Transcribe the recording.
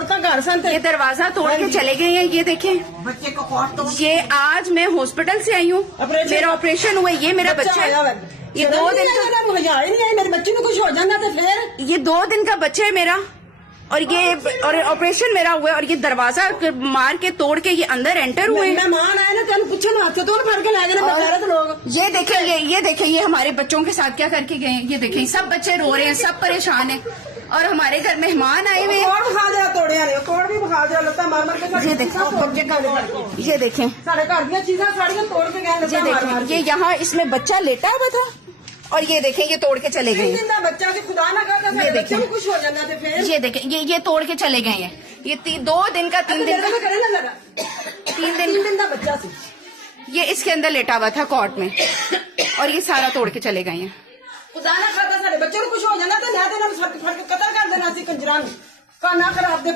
औरतां घर सन ये दरवाजा तोड़ के चले गए हैं। ये देखें, बच्चे को कॉट तो ये आज मैं हॉस्पिटल से आई हूँ, मेरा ऑपरेशन हुआ। ये मेरा बच्चा है, ये 2 दिन का, नहीं है मेरे बच्चे में कुछ हो जाना तो फिर ये 2 दिन का बच्चा है मेरा, और ये और ऑपरेशन मेरा हुआ है, और ये दरवाजा मार के तोड़ के ये अंदर एंटर हुए हैं। मेहमान आए ना तेन पूछे ना तो फड़ के ले गए तो लोग। ये देखें ये हमारे बच्चों के साथ क्या करके गए हैं। ये देखें, सब बच्चे रो रहे हैं, सब परेशान हैं, और हमारे घर मेहमान आए हुए हैं। बखा दिया तोड़े कोड़ भी बखा दिया लत्ता मार मार के। ये देखें, ये देखें, साढ़े घर दी चीजें साड़ियां तोड़ के गए। ये देखें, ये यहाँ इसमें बच्चा लेटा हुआ था, और ये देखें ये तोड़ के चले गए हैं। बच्चा की खुदा ना कर, ये देखें, कुछ हो जाना तो फिर। ये देखें, ये तोड़ के चले गए हैं। ये 2 दिन का 3 दिन का 3 दिन का बच्चा सी, ये इसके अंदर लेटा हुआ था कॉट में, और ये सारा तोड़ के चले गए हैं। खुदा ना खाता सारे बच्चे को कुछ हो जाना तो ना देना, फड़ के कतल कर देना सी कंजरान का ना कर आप दे।